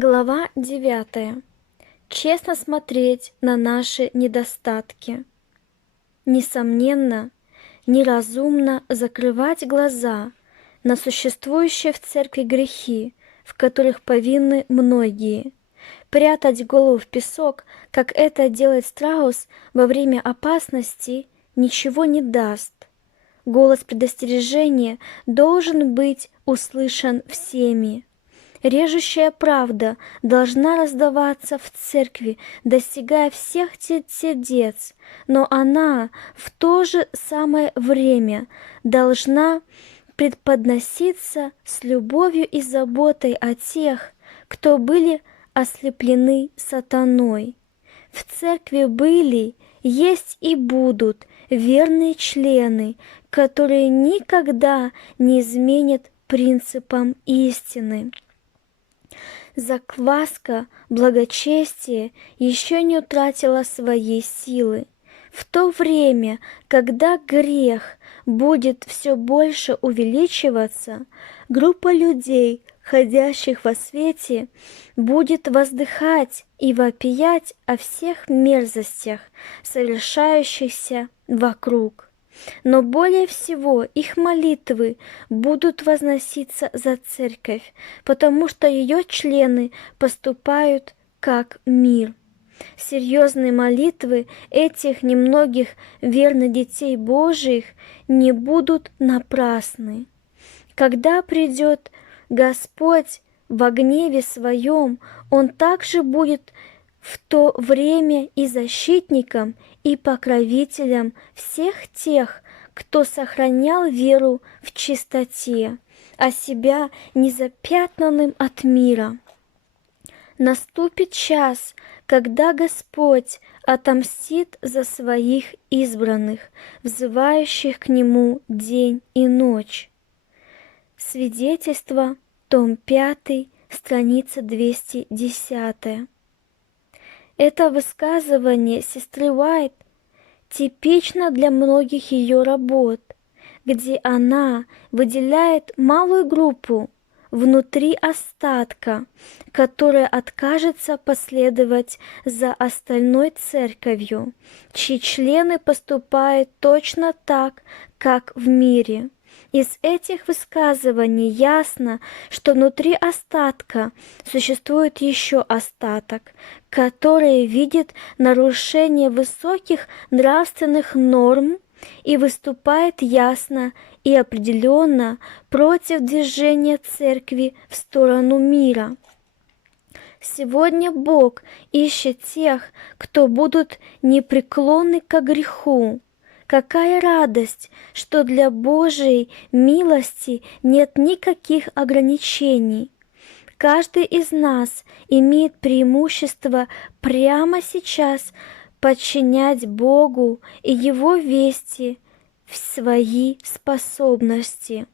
Глава 9. Честно смотреть на наши недостатки. Несомненно, неразумно закрывать глаза на существующие в церкви грехи, в которых повинны многие. Прятать голову в песок, как это делает страус во время опасности, ничего не даст. Голос предостережения должен быть услышан всеми. Режущая правда должна раздаваться в церкви, достигая всех сердец, но она в то же самое время должна преподноситься с любовью и заботой о тех, кто были ослеплены сатаной. В церкви были, есть и будут верные члены, которые никогда не изменят принципам истины. Закваска благочестия еще не утратила своей силы. В то время, когда грех будет все больше увеличиваться, группа людей, ходящих во свете, будет воздыхать и вопиять о всех мерзостях, совершающихся вокруг. Но более всего их молитвы будут возноситься за церковь, потому что ее члены поступают как мир. Серьезные молитвы этих немногих верных детей Божьих не будут напрасны. Когда придет Господь во гневе Своем, Он также будет в то время и защитником, и покровителем всех тех, кто сохранял веру в чистоте, а себя незапятнанным от мира. Наступит час, когда Господь отомстит за своих избранных, взывающих к Нему день и ночь. Свидетельство, том 5, страница 210. Это высказывание сестры Уайт типично для многих ее работ, где она выделяет малую группу внутри остатка, которая откажется последовать за остальной церковью, чьи члены поступают точно так, как в мире. Из этих высказываний ясно, что внутри остатка существует еще остаток, который видит нарушение высоких нравственных норм и выступает ясно и определенно против движения церкви в сторону мира. Сегодня Бог ищет тех, кто будут непреклонны к греху. Какая радость, что для Божией милости нет никаких ограничений. Каждый из нас имеет преимущество прямо сейчас подчинять Богу и Его вести в свои способности.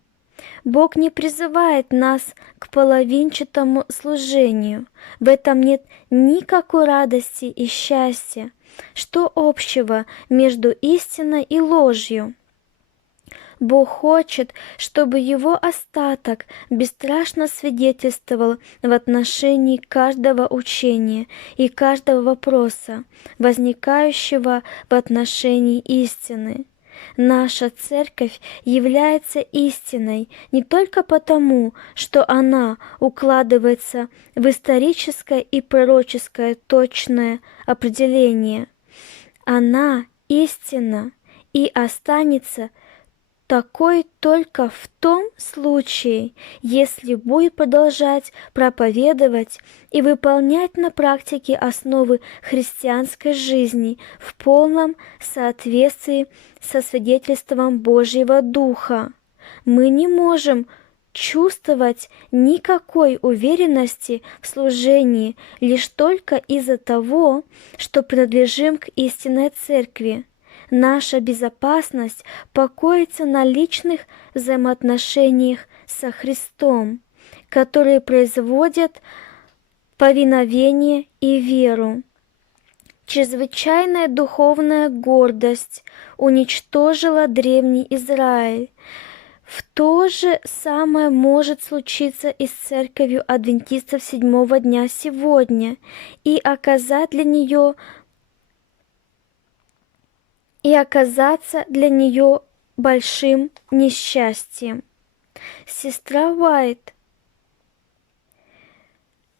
Бог не призывает нас к половинчатому служению. В этом нет никакой радости и счастья. Что общего между истиной и ложью? Бог хочет, чтобы Его остаток бесстрашно свидетельствовал в отношении каждого учения и каждого вопроса, возникающего в отношении истины. Наша церковь является истиной не только потому, что она укладывается в историческое и пророческое точное определение. Она истина и останется такой только в том случае, если будет продолжать проповедовать и выполнять на практике основы христианской жизни в полном соответствии со свидетельством Божьего Духа. Мы не можем чувствовать никакой уверенности в служении лишь только из-за того, что принадлежим к истинной церкви. Наша безопасность покоится на личных взаимоотношениях со Христом, которые производят повиновение и веру. Чрезвычайная духовная гордость уничтожила древний Израиль То же самое может случиться и с церковью адвентистов седьмого дня сегодня и оказаться для нее большим несчастьем. Сестра Уайт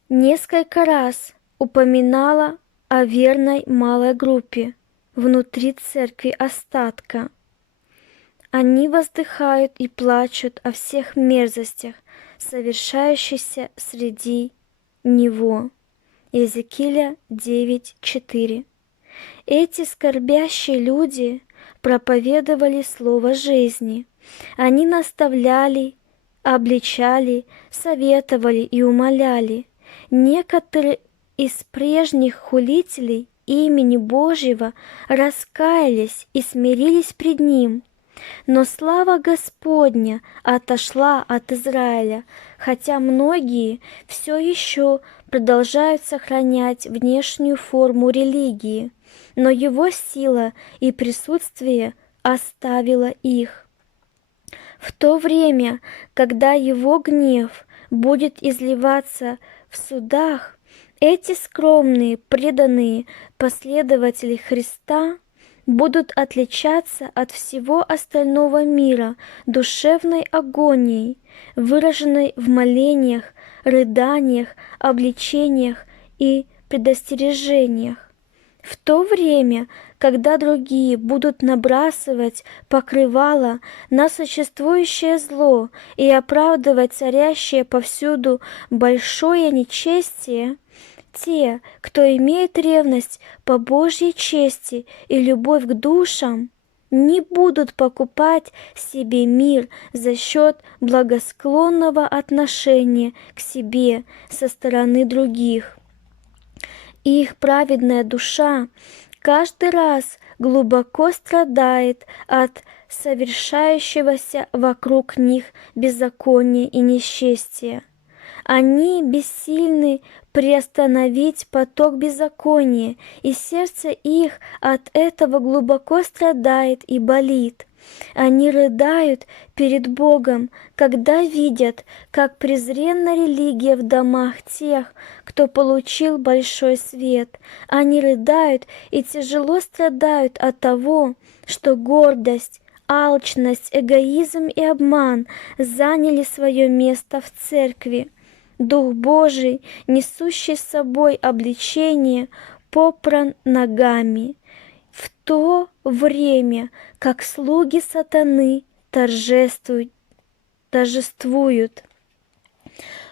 несколько раз упоминала о верной малой группе внутри церкви остатка. Они воздыхают и плачут о всех мерзостях, совершающихся среди него. Иезекииля 9:4. Эти скорбящие люди проповедовали слово жизни. Они наставляли, обличали, советовали и умоляли. Некоторые из прежних хулителей имени Божьего раскаялись и смирились пред Ним. Но слава Господня отошла от Израиля, хотя многие все еще продолжают сохранять внешнюю форму религии, но Его сила и присутствие оставило их. В то время, когда Его гнев будет изливаться в судах, эти скромные, преданные последователи Христа будут отличаться от всего остального мира душевной агонией, выраженной в молениях, рыданиях, обличениях и предостережениях. В то время, когда другие будут набрасывать покрывало на существующее зло и оправдывать царящее повсюду большое нечестие, те, кто имеет ревность по Божьей чести и любовь к душам, не будут покупать себе мир за счет благосклонного отношения к себе со стороны других. Их праведная душа каждый раз глубоко страдает от совершающегося вокруг них беззакония и несчастья. Они бессильны приостановить поток беззакония, и сердце их от этого глубоко страдает и болит. Они рыдают перед Богом, когда видят, как презренна религия в домах тех, кто получил большой свет. Они рыдают и тяжело страдают от того, что гордость, алчность, эгоизм и обман заняли свое место в церкви. Дух Божий, несущий с собой обличение, попран ногами, в то время, как слуги сатаны торжествуют.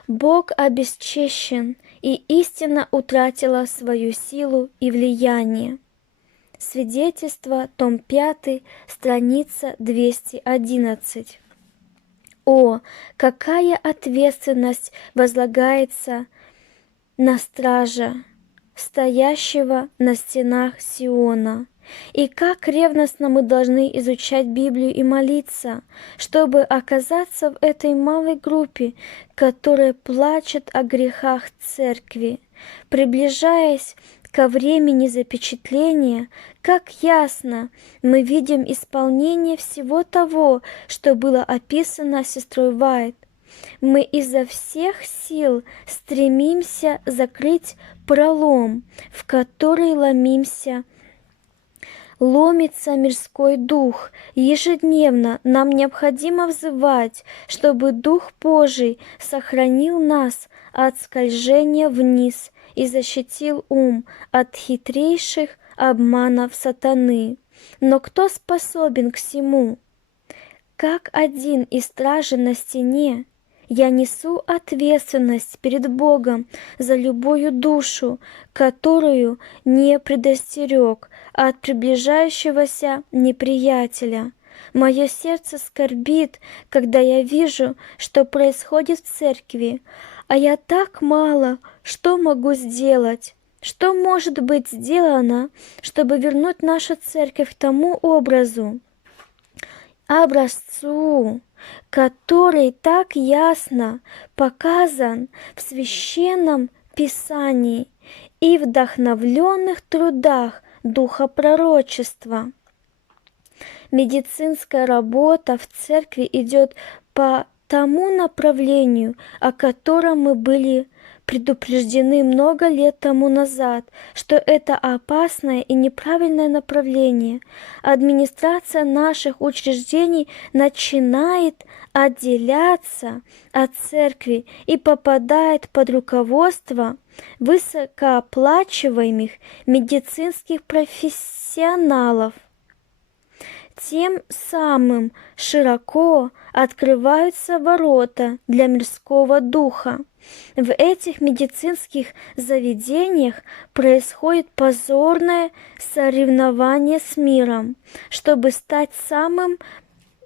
Бог обесчещен, и истина утратила свою силу и влияние. Свидетельство, том 5, страница 211. О, какая ответственность возлагается на стража, стоящего на стенах Сиона! И как ревностно мы должны изучать Библию и молиться, чтобы оказаться в этой малой группе, которая плачет о грехах церкви. Приближаясь ко времени запечатления, как ясно мы видим исполнение всего того, что было описано сестрой Уайт. Мы изо всех сил стремимся закрыть пролом, в который ломится мирской дух. Ежедневно нам необходимо взывать, чтобы Дух Божий сохранил нас от скольжения вниз и защитил ум от хитрейших обманов сатаны. Но кто способен к всему? Как один из стражей на стене, я несу ответственность перед Богом за любую душу, которую не предостерег от приближающегося неприятеля. Мое сердце скорбит, когда я вижу, что происходит в церкви, а я так мало что могу сделать. Что может быть сделано, чтобы вернуть нашу церковь к тому образу, образцу, который так ясно показан в Священном Писании и вдохновленных трудах Духа пророчества? медицинская работа в церкви идет по тому направлению, о котором мы были предупреждены много лет тому назад, что это опасное и неправильное направление. Администрация наших учреждений начинает отделяться от церкви и попадает под руководство высокооплачиваемых медицинских профессионалов. Тем самым широко открываются ворота для мирского духа. В этих медицинских заведениях происходит позорное соревнование с миром, чтобы стать самым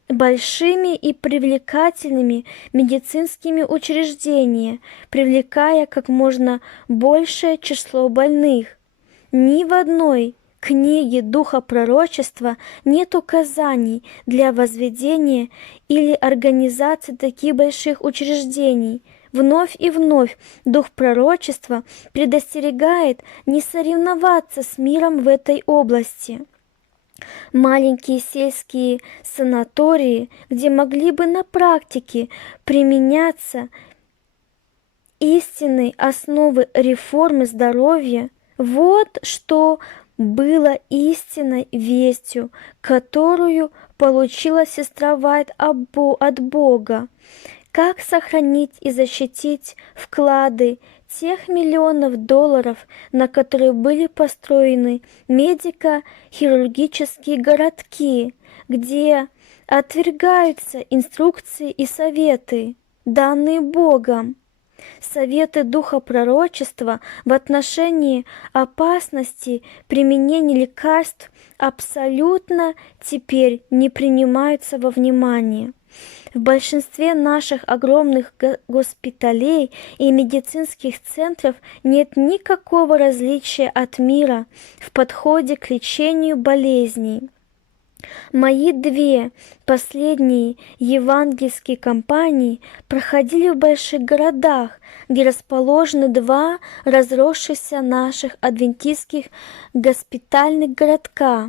большими и привлекательными медицинскими учреждениями, привлекая как можно большее число больных. Ни в одной книге Духа Пророчества нет указаний для возведения или организации таких больших учреждений. Вновь и вновь Дух Пророчества предостерегает не соревноваться с миром в этой области. Маленькие сельские санатории, где могли бы на практике применяться истинные основы реформы здоровья, вот что было истинной вестью, которую получила сестра Уайт от Бога. Как сохранить и защитить вклады тех миллионов долларов, на которые были построены медико-хирургические городки, где отвергаются инструкции и советы, данные Богом. Советы Духа Пророчества в отношении опасности применения лекарств абсолютно теперь не принимаются во внимание. В большинстве наших огромных госпиталей и медицинских центров нет никакого различия от мира в подходе к лечению болезней. Мои две последние евангельские кампании проходили в больших городах, где расположены два разросшихся наших адвентистских госпитальных городка.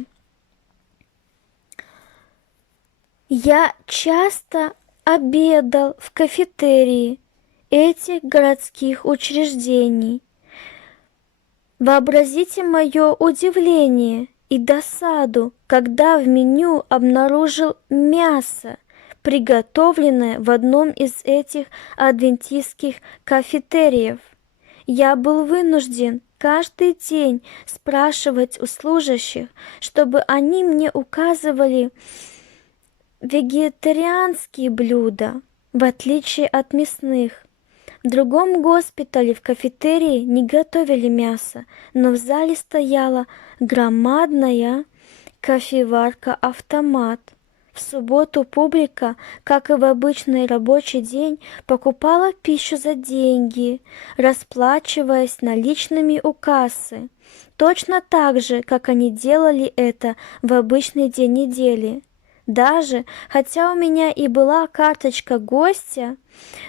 Я часто обедал в кафетерии этих городских учреждений. Вообразите мое удивление и досаду, когда в меню обнаружил мясо, приготовленное в одном из этих адвентистских кафетериев. Я был вынужден каждый день спрашивать у служащих, чтобы они мне указывали вегетарианские блюда, в отличие от мясных. В другом госпитале в кафетерии не готовили мясо, но в зале стояла громадная кофеварка-автомат. В субботу публика, как и в обычный рабочий день, покупала пищу за деньги, расплачиваясь наличными у кассы, точно так же, как они делали это в обычный день недели. Даже хотя у меня и была карточка гостя,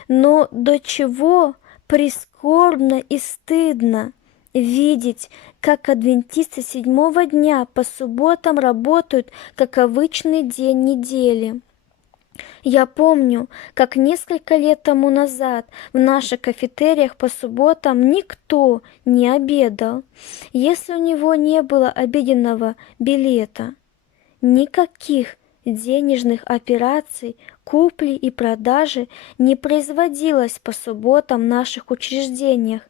но до чего прискорбно и стыдно видеть, как адвентисты седьмого дня по субботам работают, как обычный день недели. Я помню, как несколько лет тому назад в наших кафетериях по субботам никто не обедал, если у него не было обеденного билета. Никаких денежных операций, купли и продажи не производилось по субботам в наших учреждениях.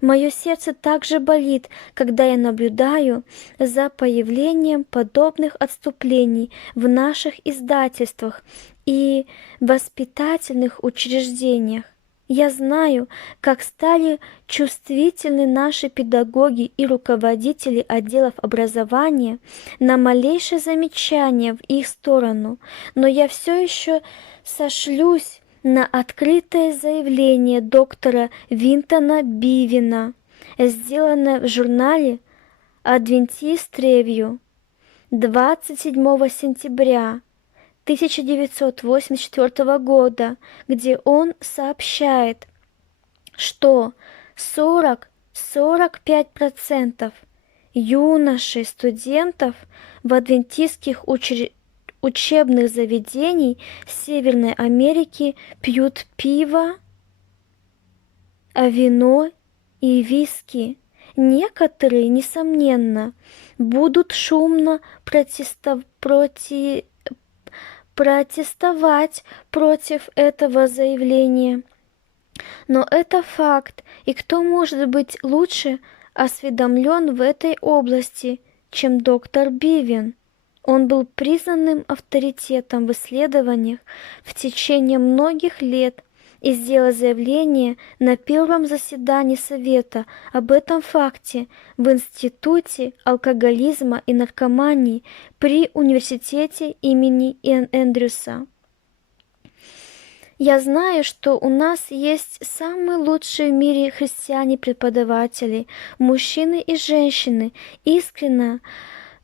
Мое сердце также болит, когда я наблюдаю за появлением подобных отступлений в наших издательствах и воспитательных учреждениях. Я знаю, как стали чувствительны наши педагоги и руководители отделов образования на малейшее замечание в их сторону, но я все еще сошлюсь на открытое заявление доктора Винтона Бивина, сделанное в журнале «Adventist Review» 27 сентября 1984 года, где он сообщает, что 40-45% юношей-студентов в адвентистских учебных заведений Северной Америки пьют пиво, вино и виски. Некоторые, несомненно, будут шумно протестовать против этого заявления. Но это факт, и кто может быть лучше осведомлен в этой области, чем доктор Бивен? Он был признанным авторитетом в исследованиях в течение многих лет и сделал заявление на первом заседании Совета об этом факте в Институте алкоголизма и наркомании при университете имени Эндрюса. Я знаю, что у нас есть самые лучшие в мире христиане-преподаватели, мужчины и женщины, искренне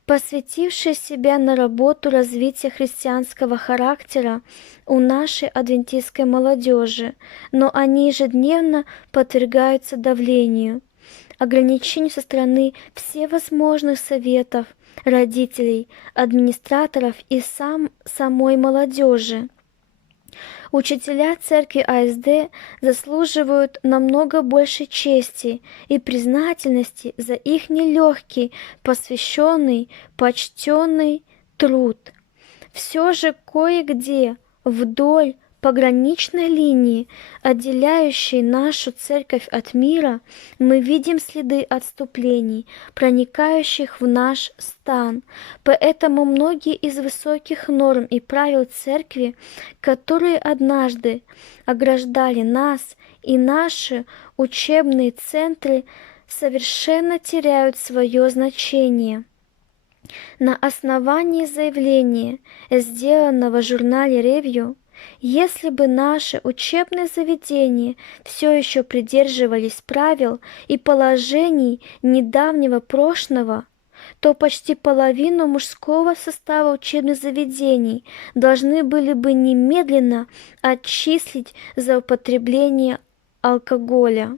посвятившие себя на работу развития христианского характера у нашей адвентистской молодежи, но они ежедневно подвергаются давлению, ограничению со стороны всевозможных советов, родителей, администраторов и самой молодежи. Учителя церкви АСД заслуживают намного большей чести и признательности за их нелегкий, посвященный, почтенный труд. Все же кое-где вдоль пограничной линии, отделяющей нашу церковь от мира, мы видим следы отступлений, проникающих в наш стан. Поэтому многие из высоких норм и правил церкви, которые однажды ограждали нас и наши учебные центры, совершенно теряют свое значение. На основании заявления, сделанного в журнале «Ревью», если бы наши учебные заведения все еще придерживались правил и положений недавнего прошлого, то почти половину мужского состава учебных заведений должны были бы немедленно отчислить за употребление алкоголя.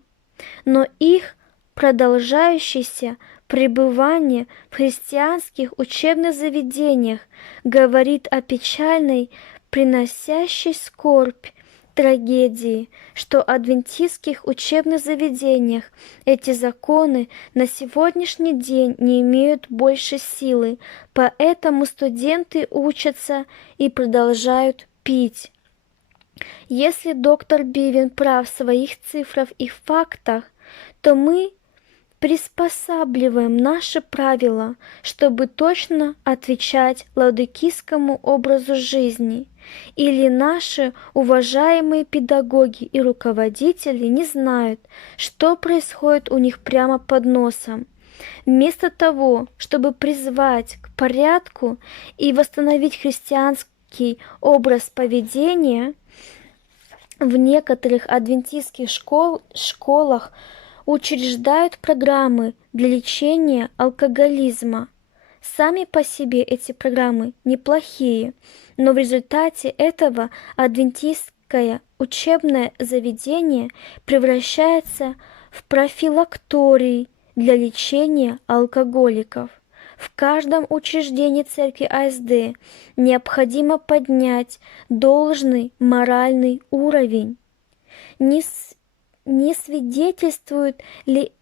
Но их продолжающееся пребывание в христианских учебных заведениях говорит о печальной, приносящей скорбь трагедии, что в адвентистских учебных заведениях эти законы на сегодняшний день не имеют больше силы, поэтому студенты учатся и продолжают пить. Если доктор Бивен прав в своих цифрах и фактах, то мы приспосабливаем наши правила, чтобы точно отвечать лаодикийскому образу жизни, или наши уважаемые педагоги и руководители не знают, что происходит у них прямо под носом. Вместо того, чтобы призвать к порядку и восстановить христианский образ поведения, в некоторых адвентистских школах учреждают программы для лечения алкоголизма. Сами по себе эти программы неплохие, но в результате этого адвентистское учебное заведение превращается в профилакторий для лечения алкоголиков. В каждом учреждении церкви АСД необходимо поднять должный моральный уровень. Не свидетельствует ли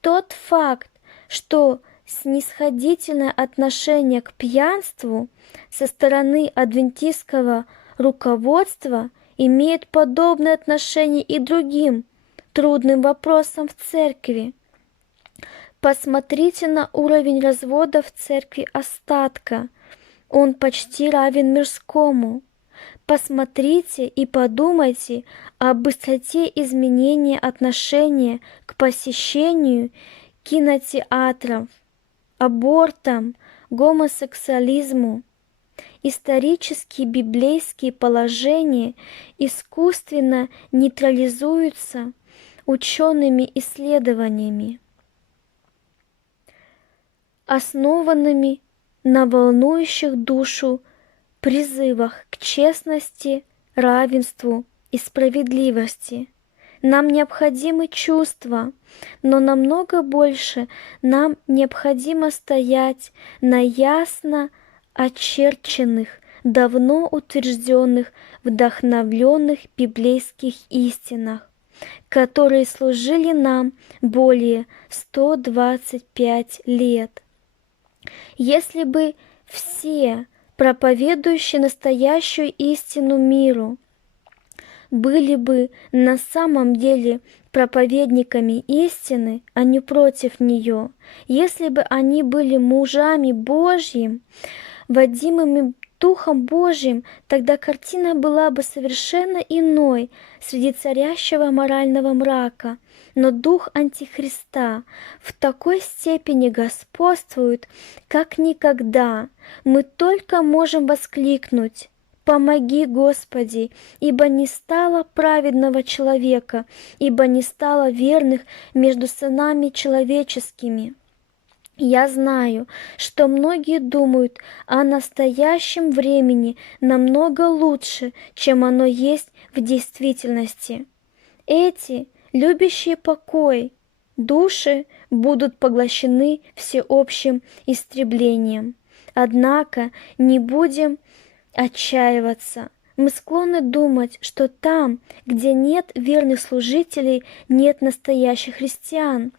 тот факт, что снисходительное отношение к пьянству со стороны адвентистского руководства имеет подобное отношение и другим трудным вопросам в церкви? Посмотрите на уровень развода в церкви Остатка. Он почти равен мирскому. Посмотрите и подумайте о быстроте изменения отношения к посещению кинотеатров, абортам, гомосексуализму. Исторические библейские положения искусственно нейтрализуются учеными исследованиями, основанными на волнующих душу призывах к честности, равенству и справедливости. Нам необходимы чувства, но намного больше нам необходимо стоять на ясно очерченных давно утвержденных, вдохновленных библейских истинах, которые служили нам более 125 лет. Если бы все, проповедующие настоящую истину миру, были бы на самом деле проповедниками истины, а не против нее, если бы они были мужами Божьим, водимыми Духом Божьим, тогда картина была бы совершенно иной среди царящего морального мрака. Но дух Антихриста в такой степени господствует, как никогда. Мы только можем воскликнуть: «Помоги, Господи, ибо не стало праведного человека, ибо не стало верных между сынами человеческими». Я знаю, что многие думают о настоящем времени намного лучше, чем оно есть в действительности. Эти, любящие покой, души будут поглощены всеобщим истреблением. Однако не будем отчаиваться. Мы склонны думать, что там, где нет верных служителей, нет настоящих христиан.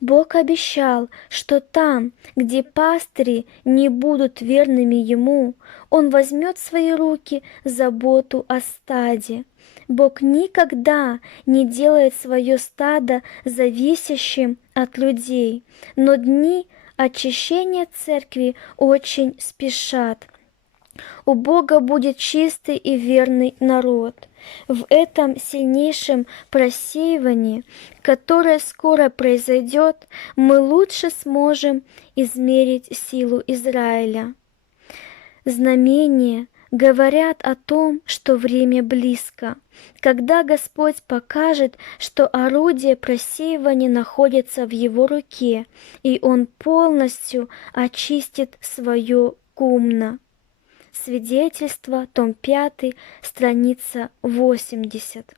Бог обещал, что там, где пастыри не будут верными Ему, Он возьмет в свои руки заботу о стаде. Бог никогда не делает свое стадо зависящим от людей, но дни очищения церкви очень спешат. У Бога будет чистый и верный народ. В этом сильнейшем просеивании, которое скоро произойдет, мы лучше сможем измерить силу Израиля. Знамения говорят о том, что время близко, когда Господь покажет, что орудие просеивания находится в Его руке, и Он полностью очистит свое гумно. Свидетельство, том 5, страница 80.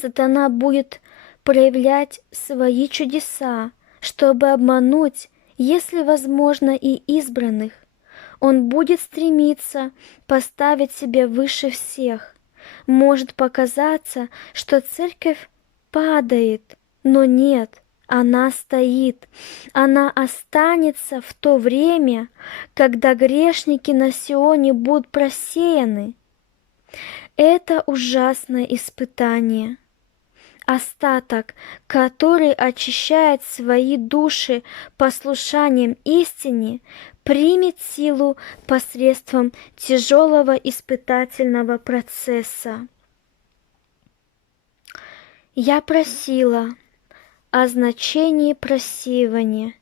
Сатана будет проявлять свои чудеса, чтобы обмануть, если возможно, и избранных. Он будет стремиться поставить себя выше всех. Может показаться, что церковь падает, но нет. Она стоит, она останется в то время, когда грешники на Сионе будут просеяны. Это ужасное испытание. Остаток, который очищает свои души послушанием истине, примет силу посредством тяжелого испытательного процесса. Я просила о значении просеивания,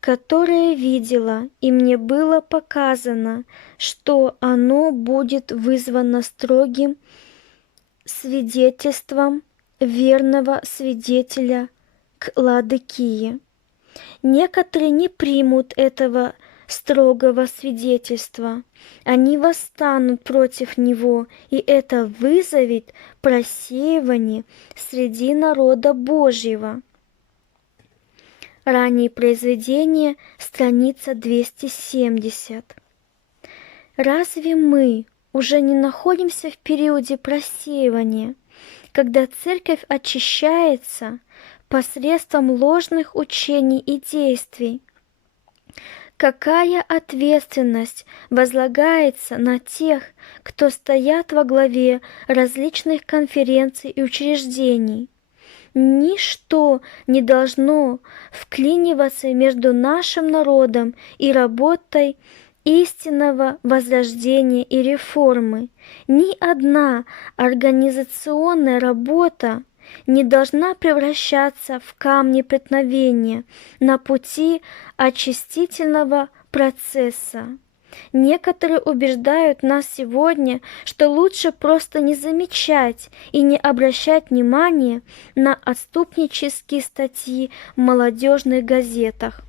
которое видела, и мне было показано, что оно будет вызвано строгим свидетельством верного свидетеля к Ладыкии. Некоторые не примут этого строгого свидетельства. Они восстанут против него, и это вызовет просеивание среди народа Божьего. Ранние произведения, страница 270. Разве мы уже не находимся в периоде просеивания, когда церковь очищается посредством ложных учений и действий? Какая ответственность возлагается на тех, кто стоят во главе различных конференций и учреждений? Ничто не должно вклиниваться между нашим народом и работой истинного возрождения и реформы. Ни одна организационная работа не должна превращаться в камни преткновения на пути очистительного процесса. Некоторые убеждают нас сегодня, что лучше просто не замечать и не обращать внимания на отступнические статьи в молодежных газетах,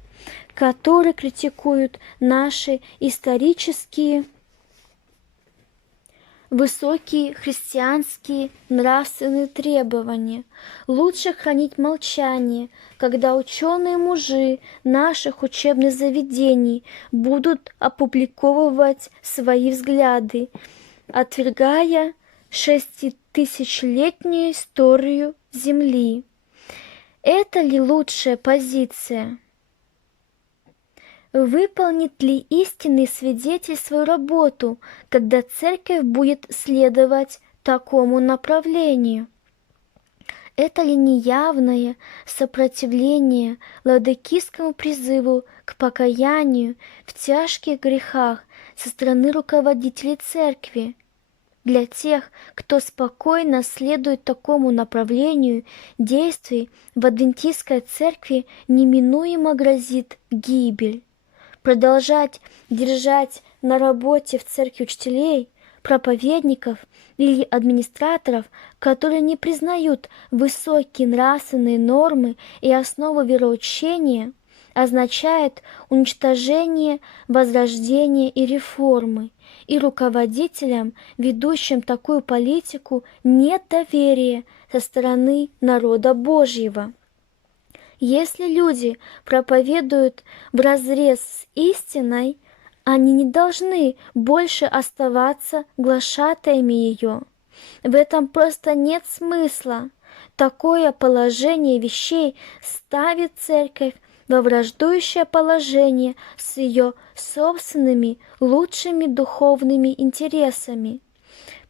которые критикуют наши исторические высокие христианские нравственные требования. Лучше хранить молчание, когда ученые мужи наших учебных заведений будут опубликовывать свои взгляды, отвергая шеститысячелетнюю историю Земли. Это ли лучшая позиция? Выполнит ли истинный свидетель свою работу, когда церковь будет следовать такому направлению? Это ли неявное сопротивление ладыкийскому призыву к покаянию в тяжких грехах со стороны руководителей церкви? Для тех, кто спокойно следует такому направлению действий, в адвентистской церкви неминуемо грозит гибель. Продолжать держать на работе в церкви учителей, проповедников или администраторов, которые не признают высокие нравственные нормы и основы вероучения, означает уничтожение возрождения и реформы, и руководителям, ведущим такую политику, нет доверия со стороны народа Божьего. Если люди проповедуют вразрез с истиной, они не должны больше оставаться глашатаями ее. В этом просто нет смысла. Такое положение вещей ставит церковь во враждующее положение с ее собственными лучшими духовными интересами.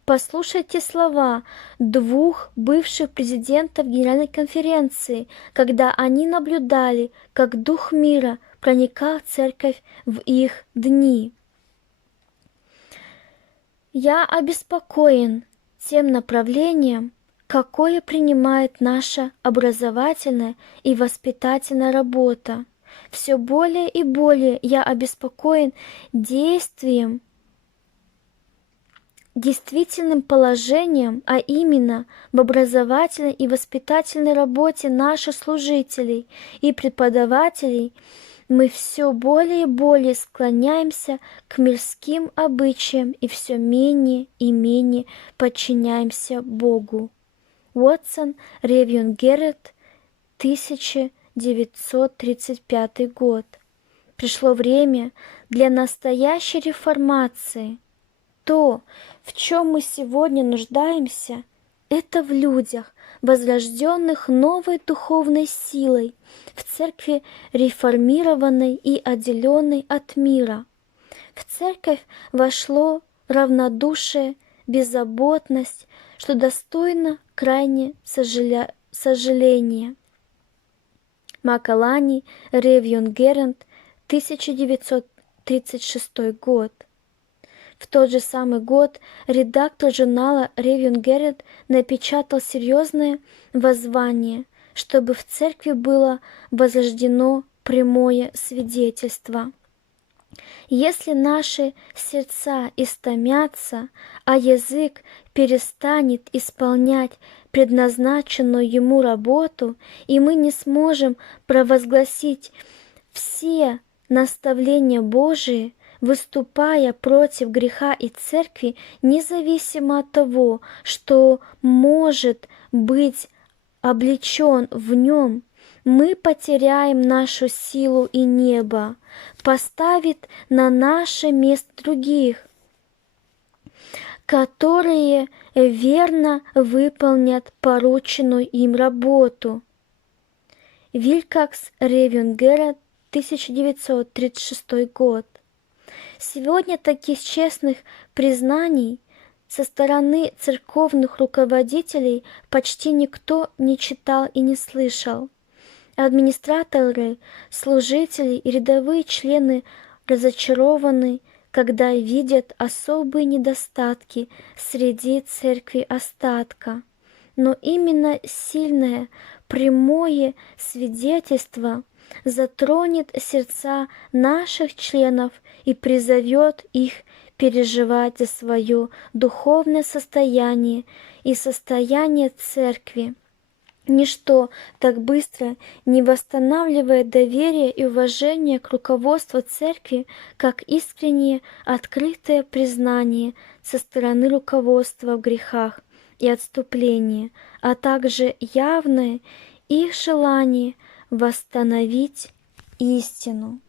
Послушайте слова двух бывших президентов Генеральной конференции, когда они наблюдали, как Дух мира проникал в церковь в их дни. «Я обеспокоен тем направлением, какое принимает наша образовательная и воспитательная работа. Все более и более я обеспокоен действительным положением, а именно в образовательной и воспитательной работе наших служителей и преподавателей. Мы все более и более склоняемся к мирским обычаям и все менее и менее подчиняемся Богу». Уотсон, Ревьюн Геррет, 1935 год. Пришло время для настоящей реформации. То, в чем мы сегодня нуждаемся, это в людях, возрожденных новой духовной силой, в церкви реформированной и отделенной от мира. В церковь вошло равнодушие, беззаботность, что достойно крайне сожаления. Макалани, Ревьюн Геррет, 1936 год. В тот же самый год редактор журнала Ревьюн Геррет напечатал серьезное воззвание, чтобы в церкви было возрождено прямое свидетельство. Если наши сердца истомятся, а язык перестанет исполнять предназначенную ему работу, и мы не сможем провозгласить все наставления Божии, выступая против греха и церкви, независимо от того, что может быть облечен в нем, мы потеряем нашу силу, и небо поставит на наше место других, которые верно выполнят порученную им работу. Вилькокс, Ревьюн Геррет, 1936 год. Сегодня таких честных признаний со стороны церковных руководителей почти никто не читал и не слышал. Администраторы, служители и рядовые члены разочарованы, когда видят особые недостатки среди церкви остатка. Но именно сильное, прямое свидетельство затронет сердца наших членов и призовет их переживать за свое духовное состояние и состояние церкви. Ничто так быстро не восстанавливает доверие и уважение к руководству Церкви, как искреннее, открытое признание со стороны руководства в грехах и отступлении, а также явное их желание восстановить истину.